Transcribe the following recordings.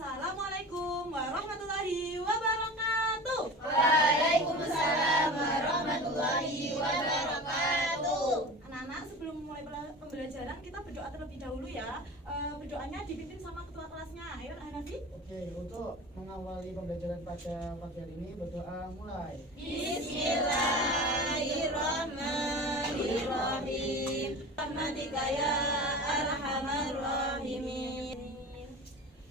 Assalamualaikum warahmatullahi wabarakatuh. Waalaikumsalam warahmatullahi wabarakatuh. Anak-anak, sebelum memulai pembelajaran kita berdoa terlebih dahulu ya. Berdoanya dipimpin sama ketua kelasnya. Ayo Hanafi. Oke, untuk mengawali pembelajaran pada pagi hari ini berdoa mulai. Bismillahirrahmanirrahim. Rahmatika ya arhamar rahimin.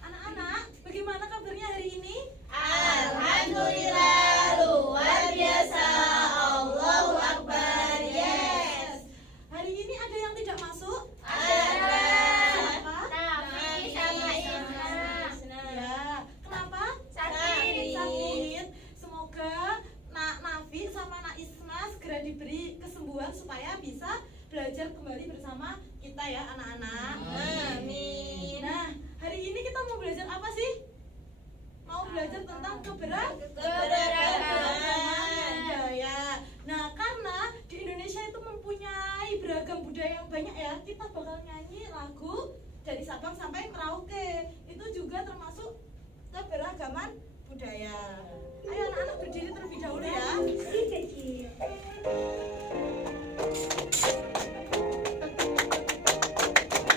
Anak-anak, bagaimana kabarnya hari ini? Alhamdulillah, luar biasa. Allahu Akbar. Yes. Hari ini ada yang tidak masuk? Ada. Siapa? Nafi sama Isna. Ya, kenapa? Sakit. Sakit. Semoga Nak Nafi sama Nak Isna segera diberi kesembuhan supaya bisa belajar kembali bersama kita ya anak-anak. Amin. Nah, hari ini kita mau belajar apa sih? Mau belajar tentang Keberagaman. budaya. Nah, karena di Indonesia itu mempunyai beragam budaya yang banyak ya, kita bakal nyanyi lagu dari Sabang sampai Merauke. Itu juga termasuk keberagaman budaya. Ayo anak-anak berdiri terlebih dahulu ya.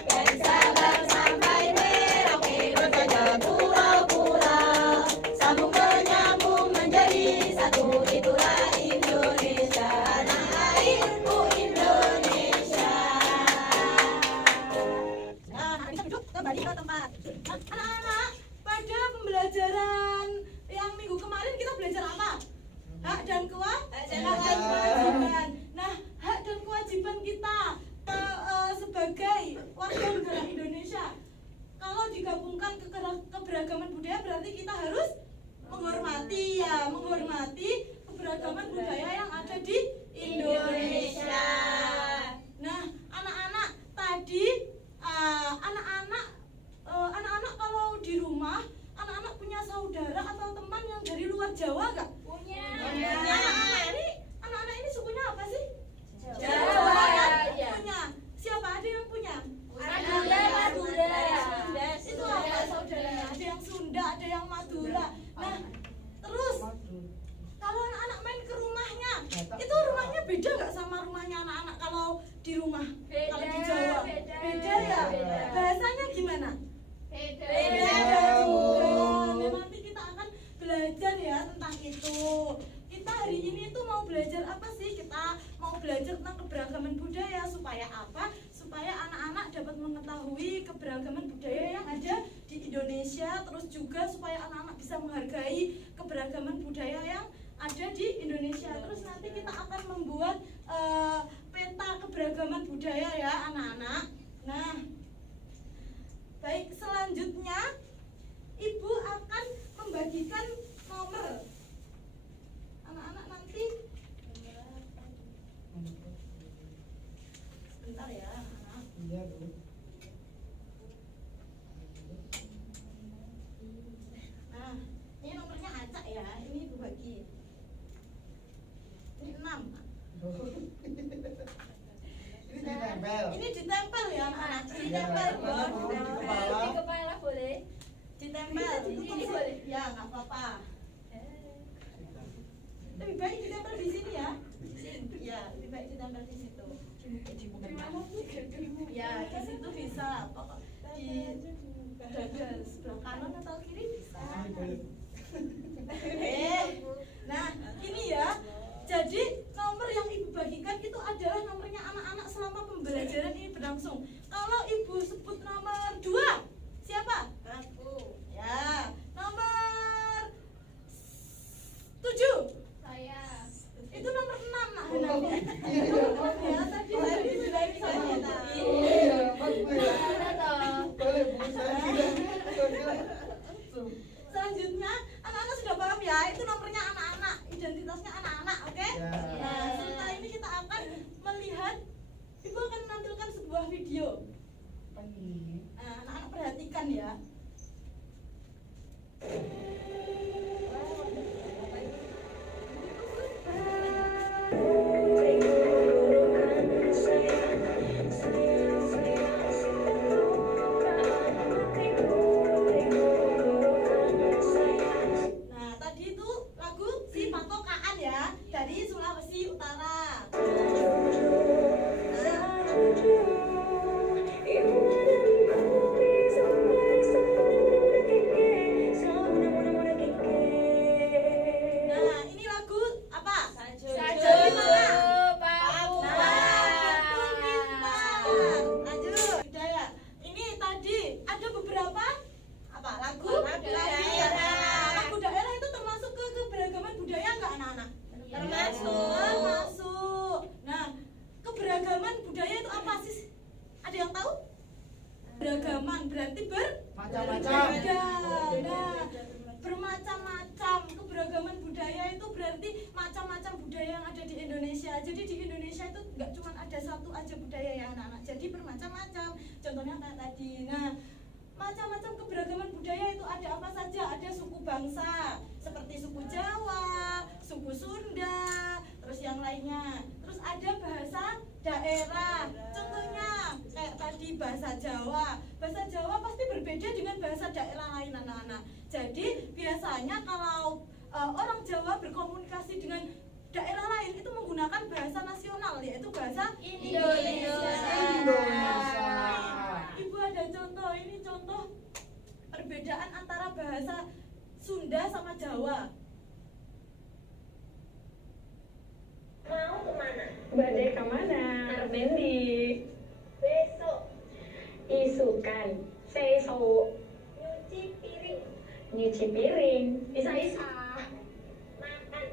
Dari Sabang sampai Merauke berjajah pulau-pulau, sambung menyambung menjadi satu, itulah Indonesia, tanah airku Indonesia. Nah, bisa duduk kembali ke tempat. Nah, anak-anak, pada pembelajaran yang minggu kemarin kita belajar apa? Hak dan kewajiban. Nah, hak dan kewajiban kita sebagai warga negara Indonesia, kalau digabungkan ke keberagaman budaya berarti kita harus menghormati keberagaman budaya yang ada di Indonesia. Nah, anak-anak tadi anak-anak kalau di rumah, anak-anak punya saudara atau teman yang dari luar Jawa nggak? Punya. Anak-anak ini sukunya apa sih? Jawa. Ya. Punya. Siapa? Ada yang punya? Madura. Itu apa saudaranya? Ada yang Sunda, ada yang Madura. Nah, terus kalau anak-anak main ke rumahnya, itu rumahnya beda nggak sama rumahnya anak-anak kalau di rumah? Kalau di Jawa beda ya. Bahasanya gimana? Beda juga. Nah, nanti kita akan belajar ya tentang itu. Kita hari ini tuh mau belajar apa sih? Kita mau belajar tentang keberagaman budaya supaya apa? Supaya anak-anak dapat mengetahui keberagaman budaya yang ada di Indonesia, terus juga supaya anak-anak bisa menghargai keberagaman budaya yang ada di Indonesia. Terus nanti kita akan membuat peta keberagaman budaya ya anak-anak. Nah, baik, selanjutnya Ibu akan membagikan nomor. Anak-anak nanti sebentar ya anak-anak. Iya, Bu. Nah, ini nomornya acak ya. Ini Ibu bagi. Ini 6. Ini ditempel. Ini ditempel ya anak-anak. Ditempel, Iya, Bos. di Ditempel. kepala. Kepala boleh. Ditempel. Ini boleh. Ya, nggak apa-apa. Lebih baik ditempel di sini ya. Ya, lebih baik ditempel di situ. Ya, di situ bisa. Pokok di dada sebelah kanan atau kiri bisa. Nah, ini ya. Jadi nomor yang Ibu bagikan itu adalah nomornya anak-anak selama pembelajaran ini berlangsung. Kalau Ibu sebut nomor 2, siapa? Aku. Ya, nomor 7. Saya. Itu nomor 6 nah. Ya, tadi bilang saya tadi. Boleh, Bu. Saya tidak. Selanjutnya, anak-anak sudah paham ya, itu nomornya anak-anak, identitasnya anak-anak, oke? Ya. Nah, setelah ini kita akan melihat, Ibu akan menampilkan sebuah video. Apa ini? Nah, anak-anak perhatikan ya. macam budaya yang ada di Indonesia. Jadi di Indonesia itu nggak cuma ada satu aja budaya ya anak-anak. Jadi bermacam-macam. Contohnya kayak tadi. Nah, macam-macam keberagaman budaya itu ada apa saja? Ada suku bangsa seperti suku Jawa, suku Sunda, terus yang lainnya. Terus ada bahasa daerah. Contohnya kayak tadi bahasa Jawa. Bahasa Jawa pasti berbeda dengan bahasa daerah lain anak-anak. Jadi biasanya kalau orang Jawa berkomunikasi dengan daerah lain itu menggunakan bahasa nasional, yaitu bahasa Indonesia. Ibu ada contoh, ini contoh perbedaan antara bahasa Sunda sama Jawa. Mau kemana? Badai kemana? Armendi. Besok Isukan. Seiso. nyuci piring, Nyuci piring. Isa-isa. makan.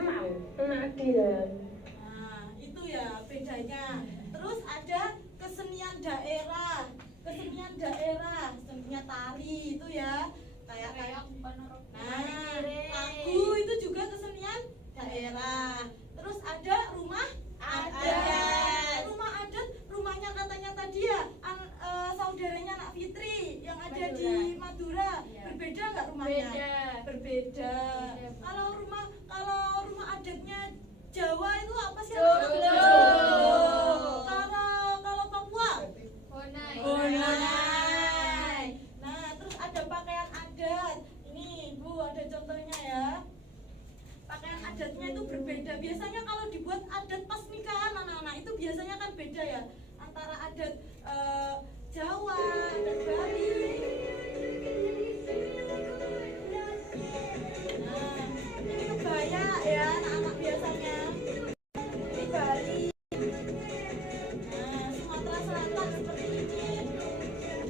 Mau. Nadia. Nah, itu ya bedanya. Terus ada kesenian daerah. Kesenian daerah, seninya tari itu ya. Kayak nah, lagu itu juga kesenian daerah. Terus ada rumah adat. Rumah adat, rumahnya katanya tadi ya, saudaranya Nak Fitri yang ada di Madura. Berbeda nggak rumahnya? Berbeda. Kalau rumah adatnya Jawa itu apa sih? Joglo. Kalau Papua? Bonai. Bonai. Nah, terus ada pakaian adat. Ini Bu ada contohnya ya. Pakaian adatnya itu berbeda. Biasanya kalau dibuat adat pas nikahan anak-anak itu biasanya kan beda ya antara adat Jawa, adat Bali. Nah, ini kebaya ya anak-anak biasanya. Ini Bali. Nah, Sumatera Selatan seperti ini.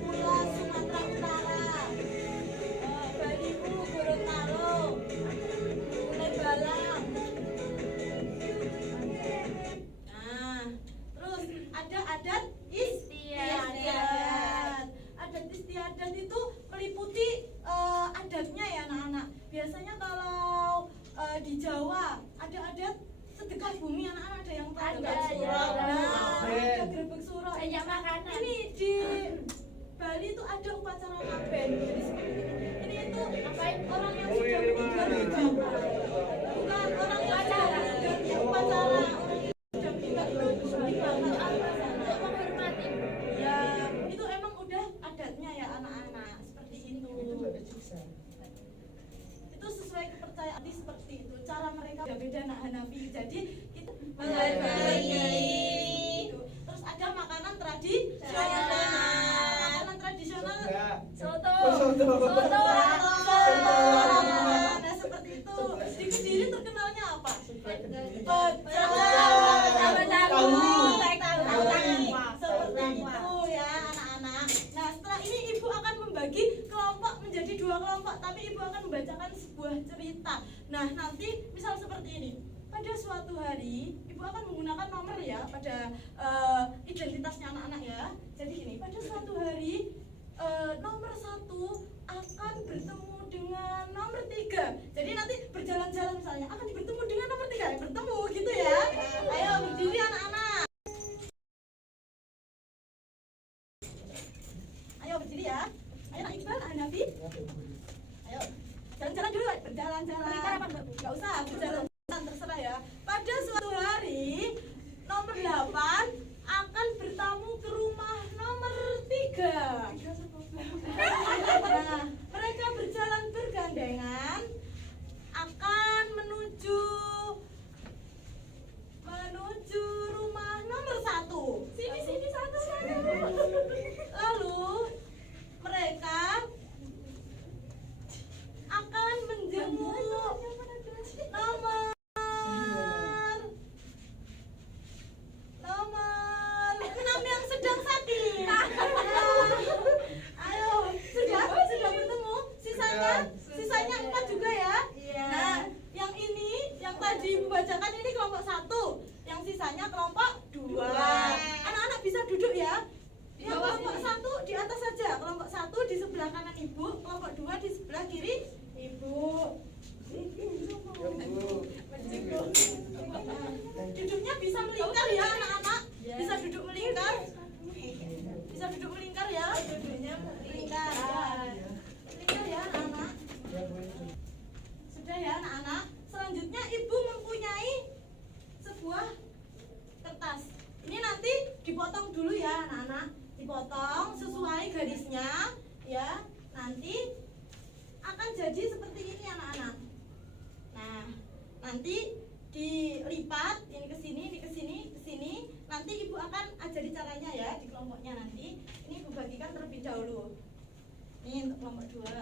Pula Sumatera Utara. Balihu, Gorontalo. Mulai Balang. Nah, terus ada adat istiadat. Adat istiadat itu meliputi adatnya ya anak-anak. Biasanya kalau di Jawa ada adat sedekah bumi, anak-anak ada yang tahu nggak? Ada, ya. Nah, ada gerebek suro. Banyak makanan. Ini di Bali itu ada upacara ngaben. Jadi seperti ini. Ini itu orang yang sudah meninggal di Jawa. Bukan orang yang sudah meninggal di upacara. Orang yang sudah meninggal itu dibakar Untuk menghormati. ya itu emang udah adatnya ya anak-anak seperti itu. Itu nggak ada siksa. Itu sesuai kepercayaan seperti itu. Cara mereka beda nak Hanafi. Jadi kita Menghargai. Terus ada makanan tradisional. Makanan tradisional. Soto. Soto. Soto. Nah seperti itu. Di Kediri terkenalnya apa? Kediri. Pecel. Tahu. Seperti itu ya anak-anak. Nah setelah ini ibu akan membagi kelompok menjadi 2 kelompok, tapi ibu akan membacakan sebuah cerita. Nah nanti misal seperti ini. Pada suatu hari ibu akan menggunakan nomor ya pada identitasnya anak-anak ya. Jadi gini, pada suatu hari nomor 1 akan bertemu dengan nomor 3. Jadi nanti berjalan-jalan misalnya akan bertemu dengan nomor 3 ya, bertemu gitu ya. Ayo berdiri anak-anak. Ayo berdiri ya. Ayo Nak Iqbal, Nak Hanafi. Ayo jalan-jalan dulu, berjalan-jalan. Gak usah berjalan, terserah ya. Pada suatu hari nomor 8 akan bertamu ke rumah nomor 3. Nah, mereka berjalan bergandengan akan menuju rumah nomor 1. Sini satu. Lalu mereka akan menjenguk nomor 2.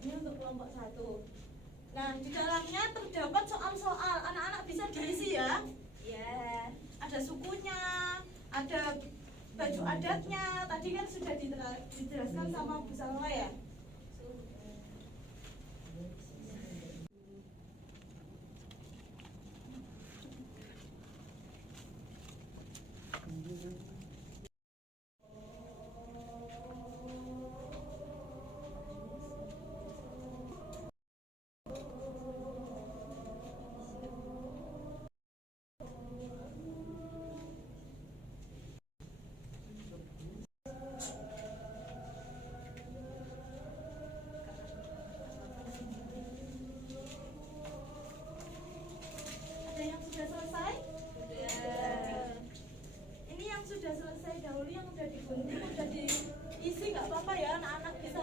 Ini untuk kelompok 1. Nah, di dalamnya terdapat soal-soal. Anak-anak bisa diisi ya. Ya, ada sukunya, ada baju adatnya. Tadi kan sudah dijelaskan sama Bu Salwa ya. Ada yang sudah selesai? Ini yang sudah selesai dahulu, yang udah digunting, udah diisi, nggak apa-apa ya, anak-anak bisa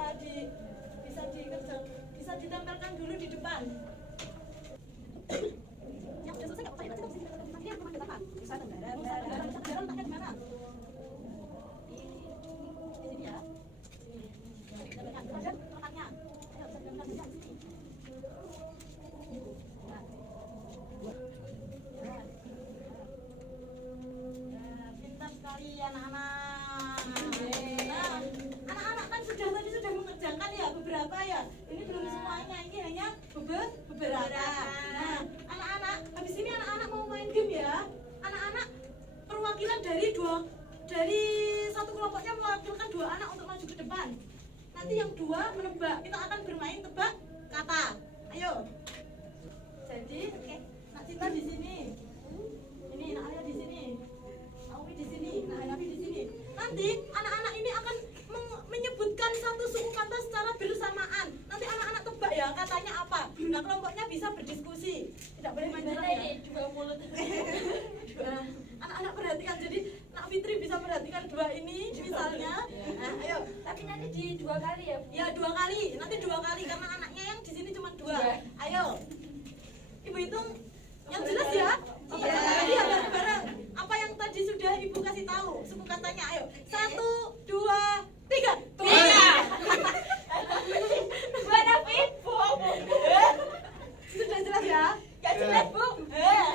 ditempelkan dulu di depan. Yang sudah selesai nggak apa-apa ya, nanti yang rumah apa? Nusa Tenggara letaknya di mana? Di sini ya. Ada letaknya. Ayo, bisa ditempelkan saja di sini. Pintar sekali anak-anak. Nah, anak-anak kan sudah mengerjakan ya beberapa ya. Ini belum semuanya, ini hanya beberapa. Nah, anak-anak, habis ini anak-anak mau main game ya. Anak-anak perwakilan dari satu kelompoknya mewakilkan 2 anak untuk maju ke depan. Nanti yang 2 menebak. Kita akan bermain tebak kata. Ayo. Jadi, Nak Cita di sini. Ini Nak Alia di sini. Awi di sini, Nak Hanafi di sini. Nanti anak-anak ini akan menyebutkan satu suku kata secara bersamaan. Nanti anak-anak tebak ya katanya apa. Nah, kelompoknya bisa berdiskusi. Tidak boleh main bareng ya. Juga mulut. Nah, anak-anak perhatikan. Jadi Nak Fitri bisa perhatikan 2 ini misalnya. Nah, ayo. Tapi nanti di 2 kali ya. Ya 2 kali. Nanti 2 kali karena anaknya yang di sini cuma 2. Ayo. Ibu hitung yang jelas ya. Iya. Tadi ya bareng-bareng. Apa yang tadi sudah Ibu kasih tahu suku katanya. Ayo. 1, 2, 3. Buat apa? Bu. Sudah jelas ya? Gak jelas, Bu.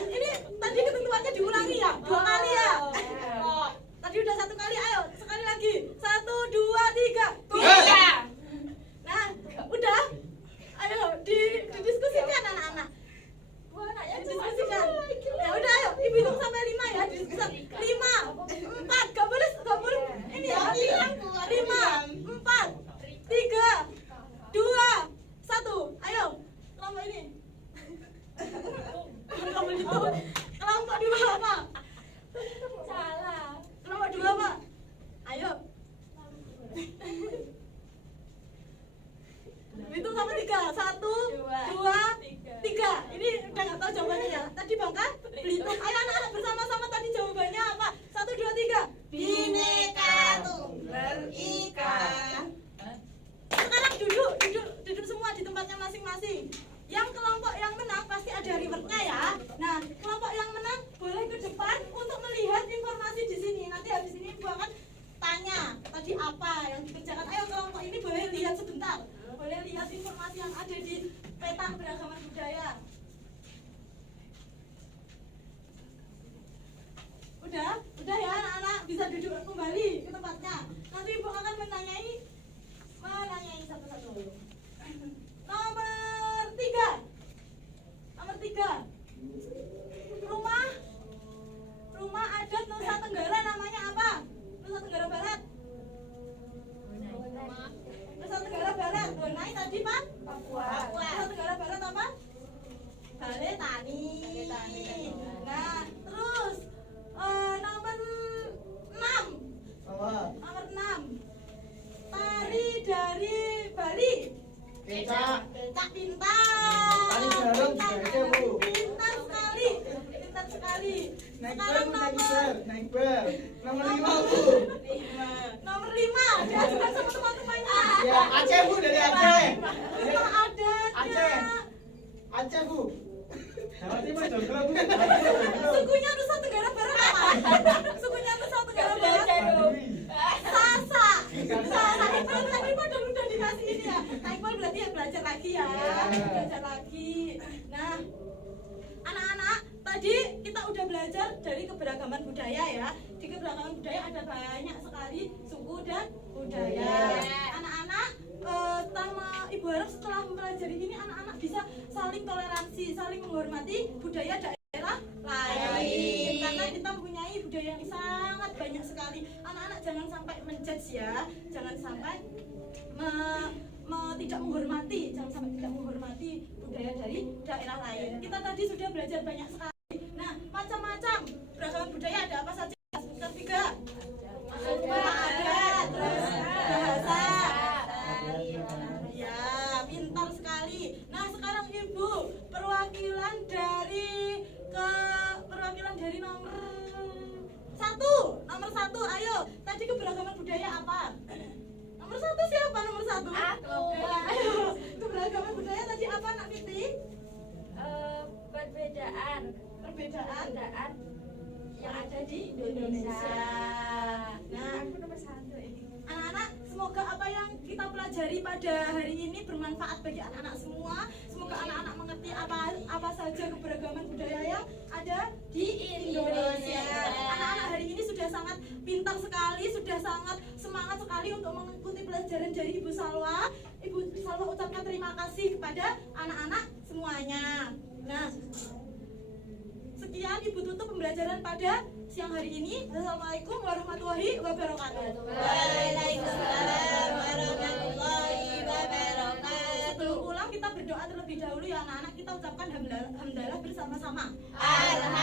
Ini tadi ketentuannya diulangi ya? 2 kali ya? Tadi udah 1 kali, ayo sekali lagi. 1, 2, 3. Nah, udah. Ayo didiskusikan anak-anak. Didiskusikan. Ya udah ayo, Ibu hitung sampai 5 ya. 5, 4, gak boleh ini ya. 5, 4, 3, 2, 1. Ayo, kelompok ini. Kelompok 2 apa? Salah. Kelompok 2 apa? Ayo. Hitung sampai 3. 1, 2, 3. Ini udah nggak tahu jawabannya ya. Tadi Bangka Belitung. Ayo anak-anak bersama-sama tadi jawabannya apa? 1, 2, 3. Bineka Tunggal Ika. Sekarang duduk semua di tempatnya masing-masing. Yang kelompok yang menang pasti ada rewardnya ya. Nah, kelompok yang menang boleh ke depan untuk melihat informasi di sini. Nanti habis ini Ibu akan tanya tadi apa yang dikerjakan. Ayo kelompok ini boleh lihat sebentar. Boleh lihat informasi yang ada di peta keberagaman budaya. Udah ya anak-anak, bisa duduk kembali ke tempatnya. Nanti Ibu akan menanyai satu-satu. Nomor 3. Rumah adat Nusa Tenggara namanya apa? Nusa Tenggara Barat. Nusa Tenggara Barat. Bonai tadi Pak? Papua. Nusa Tenggara Barat apa? Balai Tani. Nah, terus nomor 6. Nomor 6. Tari dari Bali. Becak. Becak pintar. Tari bareng juga Bu. Pintar sekali. Sekarang Naik ber. Nomor 5 Bu. Nomor 5. Diajukan sama teman-temannya. Ya, Aceh Bu, dari Aceh. Rumah adatnya. Aceh Bu. Jawa Timur Jogja Bu. Sukunya Nusa Tenggara Barat apa? Sukunya Nusa Tenggara Barat. Sasa. Itu tadi padahal udah dikasih ya, belajar lagi. Nah, anak-anak, tadi kita udah belajar dari keberagaman budaya ya. Di keberagaman budaya ada banyak sekali suku dan budaya. Anak-anak, Ibu harap setelah mempelajari ini anak-anak bisa saling toleransi, saling menghormati budaya daerah lain. Karena kita mempunyai budaya yang sangat banyak sekali. Anak-anak jangan sampai menjudge ya, jangan sampai tidak menghormati, jangan sampai tidak menghormati budaya dari daerah lain. Kita tadi sudah belajar banyak sekali. Nah, macam-macam beragam budaya ada apa saja? Sebutkan 3. Suku, adat, terus bahasa. Ya, pintar sekali. Nah, sekarang Ibu perwakilan dari nomor 1. Ayo, tadi keberagaman budaya apa? Nomor 1 siapa? Nomor 1? Aku. Ayo, keberagaman budaya tadi apa, Nak Fitri? Perbedaan yang ada di Indonesia. Nah, Aku nomor 1 ini. anak-anak, semoga apa yang kita pelajari pada hari ini bermanfaat bagi anak-anak semua. Semoga anak-anak mengerti apa saja keberagaman budaya yang ada di Indonesia. Anak-anak hari ini sudah sangat pintar sekali, sudah sangat semangat sekali untuk mengikuti pelajaran dari Ibu Salwa. Ibu Salwa ucapkan terima kasih kepada anak-anak semuanya. Nah, sekian Ibu tutup pembelajaran pada siang hari ini. Assalamualaikum warahmatullahi wabarakatuh. Waalaikumsalam warahmatullahi wabarakatuh. Sebelum pulang kita berdoa terlebih dahulu ya anak-anak. Kita ucapkan hamdalah bersama-sama. Alhamdulillah.